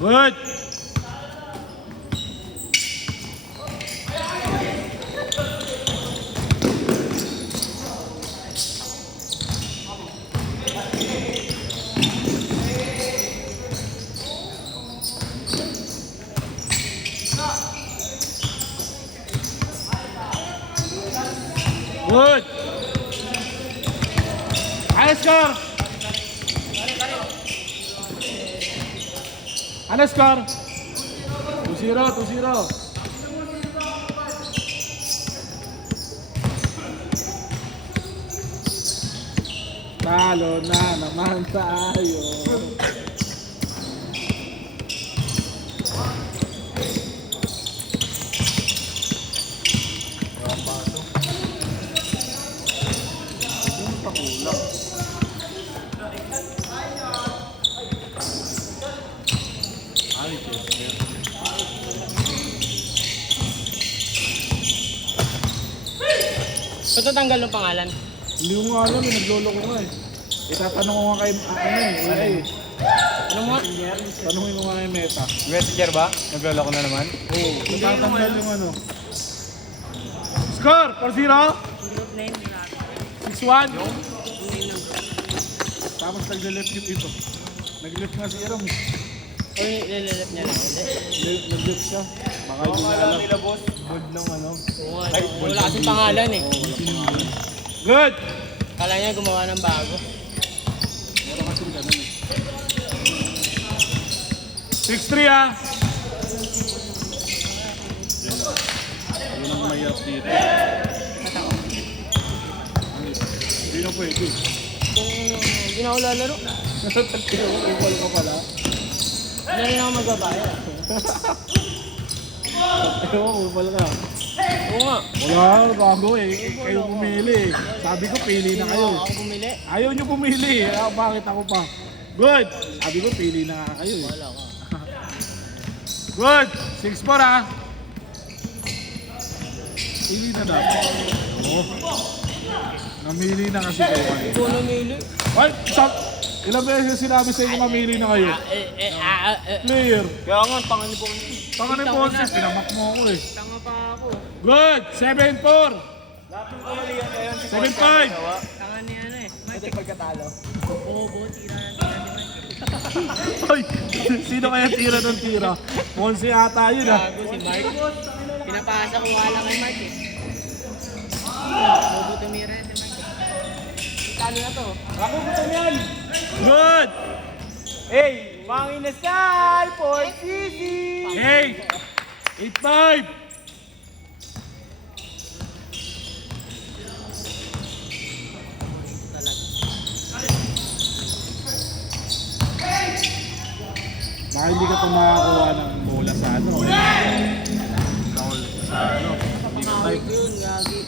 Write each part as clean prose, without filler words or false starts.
Good! Good! High score! Ano score? 2-0, 2-0. Talo na naman tayo. Ba't natanggal ng pangalan? Hindi ko nga alam, naglolo ko nga eh. Itatanong ko nga kay, Ano mo? Tanungin ko nga kay Meta. Messenger ba? Naglolo ko na naman. Oo, itatanggal yung ano. Score! 4-0? 6-1? Tapos nag-left ito. Nag-left nga si Eram. O nililip niya lang. Nag-left siya. Baka hindi na alam. Nila boss, bold ng ano. Oo nga. Wala kasing pangalan eh. Good! Kala niya gumawa ng bago. Meron kasi ganun eh. 6-3 ah! Ayun ang mahirap dito. Hindi na pwede. Kung hindi na ako lalaro, Ipal ko pala. hindi na rin ako magbabayad. Ewan ko, ipal ka. Oo nga. Wala, bago eh. Kayo pumili eh. Sabi ko, pili na kayo. Ako bumili. Ayaw nyo pumili. Bakit ako pa? Good! Sabi ko, pili na kayo eh. Wala ka. Good! 6-4 ah! Pili na dapat. Oo. Namili na kasi kayo kanina. Ikaw namili. Ay! Ilang beses sinabi sa inyo mamili na kayo? Player. Kaya nga, tanga ni Bonnie. Tanga na boses, pinamak mo ako eh. Tanga pa ako. Good! 7-4! Lahat ng kumalihan ngayon si 7-5. Tanga ni ano eh. Pwede pagkatalo. Oo, tira na tira ni Mike. Ay! Sino kaya tira ng tira? Monse ata yun ah. Gago si Mark. Pinapasa ko wala kay Mark eh. Bobo tumira si Mark. Talo na to. Ako gusto yan! Good! Hey! Manginasal! For Sisi! 8! 8-5! Baka hindi ka pa makakuha ng bola sa ano. Sa ano. Pangawig yun, gagi.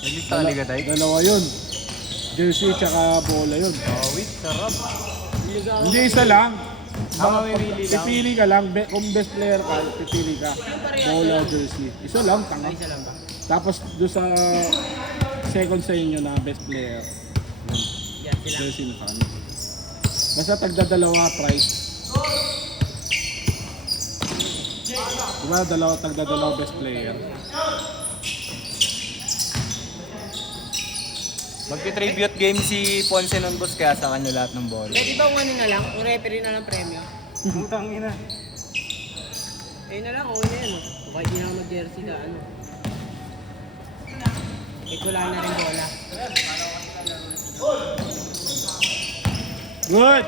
Naglit ka liga tayo? Dalawa yun. Jersey tsaka bola yun. Oh, wait, sarap. Hindi isa lang. Mamimili lang. Pipili ka lang. Kung best player ka, pipili ka. Bola, jersey. Isa lang, tanga. Isa lang ba? Tapos doon sa second sa inyo na best player, Yan sila. jersey na kami. Basta tagdadalawa price. Diba tagdadalawa best player. Magti-tribute game si Ponce nun boss kaya sa kanya lahat ng bola. Pwede ba kung ano na lang? Kung referee na lang premyo? Putang ina. Eh na lang, okay na yan. O kahit di na ako mag-jersey ka, ano. Wala na rin bola. Good!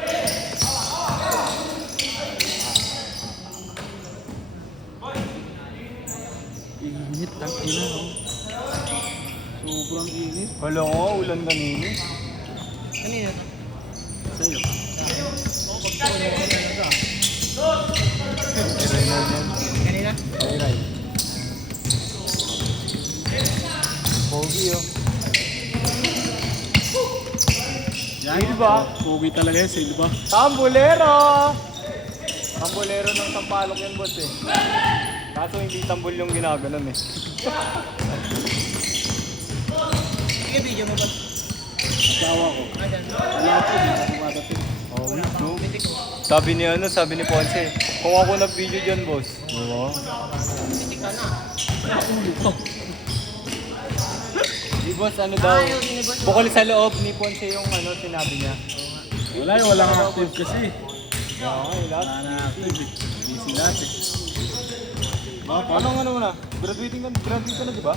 Init ang ina, oh. Sobrang init. Wala ko, ulan kanina. Kanina to? Sa'yo. Kanina? Pogi oh. Yan, Silva. Pogi talaga yan, Silva. Tambulero! Tambulero ng Sampalok yan boss eh. Kaso hindi tambol yung ginaganon eh. Sige, video mo ba? Asawa ko. Ah, dyan. Wala po, hindi ko dumadating. Oh, wait, no. May Sabi ni Ponce, kung ako nag-video dyan, boss. Oo. Hindi ka na. Di boss, ano daw? Ayaw din ni boss. Bukol sa loob ni Ponce yung sinabi niya. Wala yung walang active kasi. Okay, lahat. Wala na active eh. Busy lahat eh. Anong ano mo na? Graduate ka na, di ba?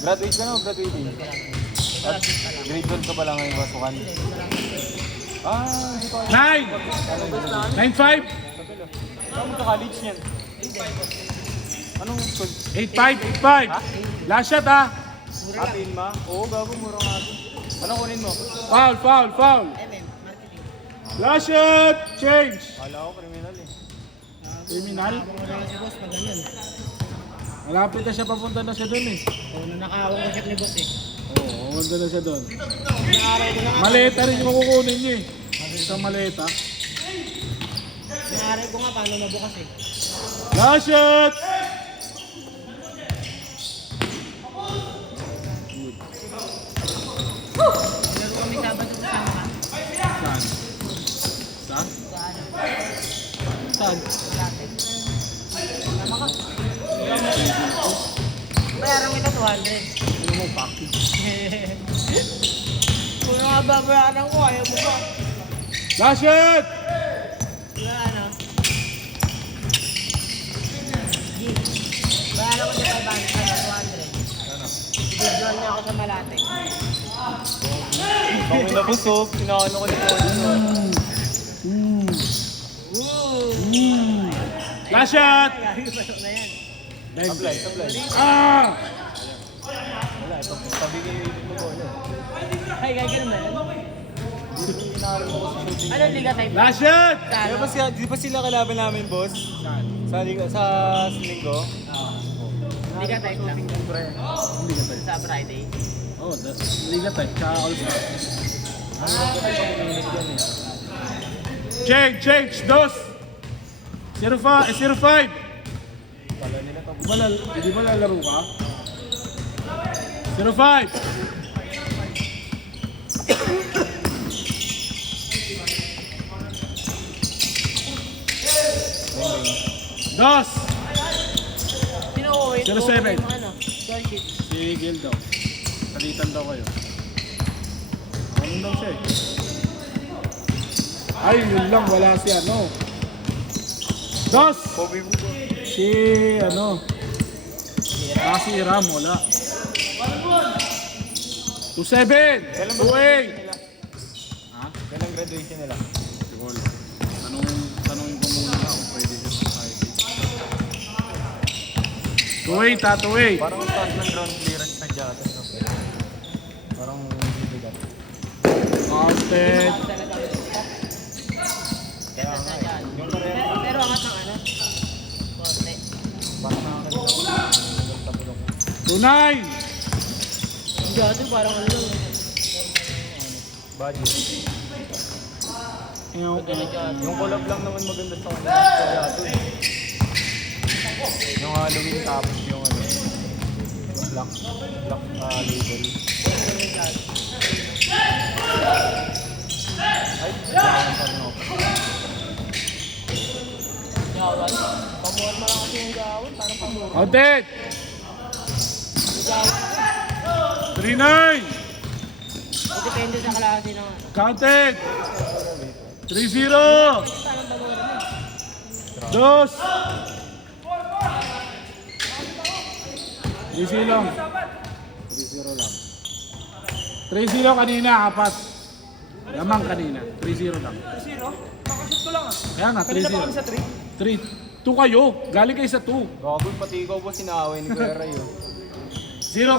Graduate ka na o graduating? At grade 12 ka pa lang ngayon pasukan. Hindi pa. 9! 9-5! Saan mo ka-college niyan? Anong school? 8-5! 8-5! Last shot ah! Atin ma? Oo, gago, mura nga ito. Anong kunin mo? Foul! Foul! Foul! Last shot! Change! Kala ko criminal eh. Criminal? Wala si boss pag ganyan. Malapit na siya, papunta na siya dun eh. Oo, nakawang kasi ni boss eh. Oo, papunta na siya dun. Naaral ko na nga. Maleta rin yung makukunin niya eh. Isang maleta. Naaral ko nga paano mabukas eh. Last shot! Meron kami Sabado kasama ka. Saan? Saan? Saan? Dati. Sama ka. Bayaran kita 200. Ano mo, paki? Kung nga babayaran ko, ayaw mo ba? Last shot! Wala ano? Bayaran ko siya 200. Bigyan niya ako sa Malate. Kami na busog, pinaano ko nito. Last shot! Pasok na yan. Sablay. Ah! Wala, ito. Sabi ko yung ibig mo ko. Ay, ganun ba yan? Inaarap ko sa shooting. Ano, liga type? Last shot! Di ba sila kalaban namin, boss? Sa linggo? Liga type lang. Hindi ka tayo. Sa Friday. Oh, liga tayo. Tsaka all star. Change! Dos! 0-5! 0-5! Hindi ba lalaro ka? 0-5! Dos! Sino ko yun? 07. Ano? Dorshit. Si Gil daw. Salitan daw kayo. Ano daw siya eh? Ay, yun lang. Wala si ano. Dos! Pogi mo. Si ano. Si Ram, wala. 2-7! 2-8! Ha? Kailan graduation nila? Sigol. Tanungin ko muna kung pwede siya sa society. 2-8 ha, 2-8. Parang start ng ground clearance na dyan. Parang bibigat. Counted. Kaya nga eh. Yung karera, Pero angat ng ano? Konti. parang nakakalimutan. 2-9! Gato, parang ano lang. Budget. Yung Yung collab lang naman maganda sa kanila. Kaya ito eh. Yung Halloween tapos yung yung black label. Ay, ano. Gawan. Pamuhan mo lang kasi yung gawan. Parang pamuhan. Counted! 3-9! Depende sa klase ng ano. Counted! 3-0! Parang pamuhan mo. Dos! 3-0 lang. 3-0 lang. 3-0 kanina, apat. Lamang kanina. 3-0 lang. 0? Nakashoot ko lang ah. Kaya nga, 3-0. 3. 2 kayo. Galing kayo sa 2. Gagoy, pati ikaw po sinaaway ni Kuya Ray. 0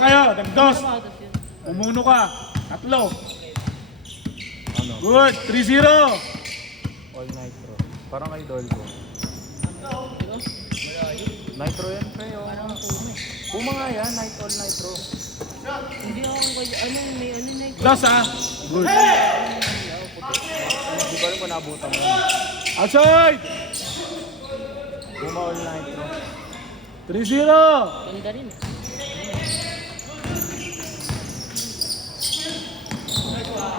kayo. Nag-dos. Umuno ka. 3. Ano? Good. 3-0. All Nitro. Parang kay Dolgo. Nitro yan, pre. Puma nga yan, All Nitro. Hindi ako ano, may ano na Dos ah. Good. Hindi ko alam kung nabutan mo yan. Outside. Puma All Nitro. 3-0. Ganda rin.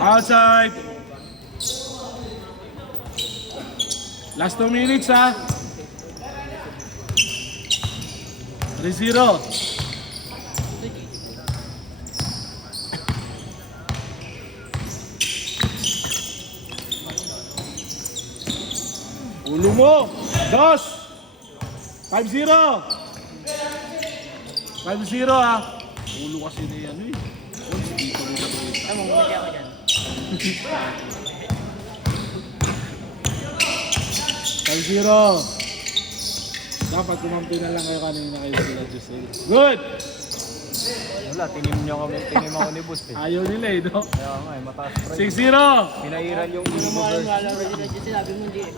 Outside. Last 2 minutes ha. 3-0. Ulo mo. 2. 5-0. 5-0 ha. Ulo kasi na yan eh. Ay, mangumiti ako dyan. 5-0. Dapat kumampi na lang kayo kanina kayo sila Giselle. Good! Wala, tingin ako ni Boss eh. Ayaw nila eh, no? Kaya nga eh, mataas pa rin. 6-0. Pinairan yung Ano mo alam, universe. wala rin dyan. Sinabi mo hindi eh.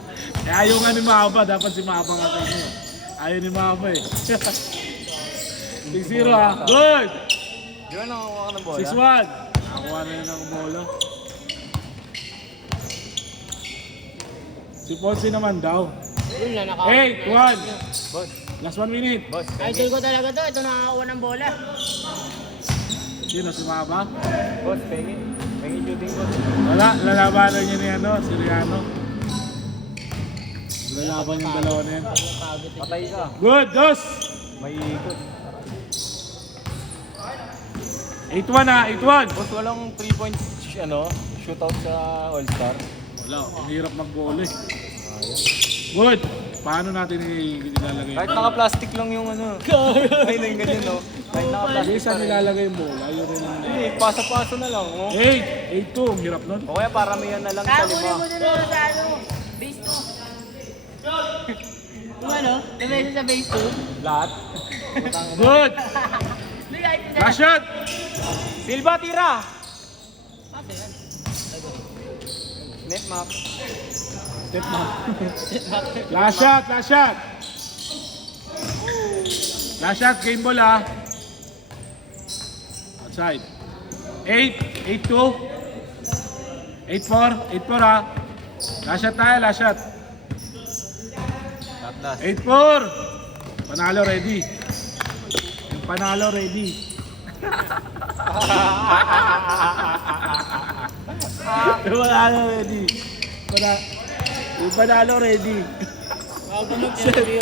Eh, ayaw nga ni Maba. Dapat si Maba nga kayo. Ayaw ni Maba eh. 6-0 ha. Good! Di ba nakakuha ka ng bola? 6-1. Nakuha na yun ang bola. Si Ponce naman daw. Yun na, 8-1. Boss, Last 1 minute. boss, Idol ko talaga to. Ito nakakuha ng bola. Sino si Maba? boss, pengi. Pengi shooting boss. Wala, lalabanan niya ni ano, si Riano. Lalaban yung dalawa na yan. Patay ka. Good, dos! May ikot. 8-1 ha, 8-1. Boss, walang 3-point shootout sa All-Star. Wala, ang hirap mag-goal eh. Ayun. Good! Paano natin ilalagay? Kahit naka-plastic lang yung ano. Ay, na yung ganyan no. Kahit Hindi naka-plastic saan nilalagay yung bola, yun rin yung... Hindi, pasa-paso na lang. Oh. 8! 8-2, ang hirap nun. O kaya paramihan na lang sa Kakunin lima. mo na sa ano. Base 2. Yung ano? Diba sa base 2? Lahat. Good! Bigay ko na. Last shot! Silva, tira! Ate yan. Net map. Step back. Last shot, last shot! Last shot, game ball ha. Outside. 8, 8-2. 8-4, 8-4 ha. Last shot tayo, last shot. Last. 8-4. Panalo ready. Yung panalo ready. Yung panalo ready. Yung panalo ready. Huwag mo mag-interview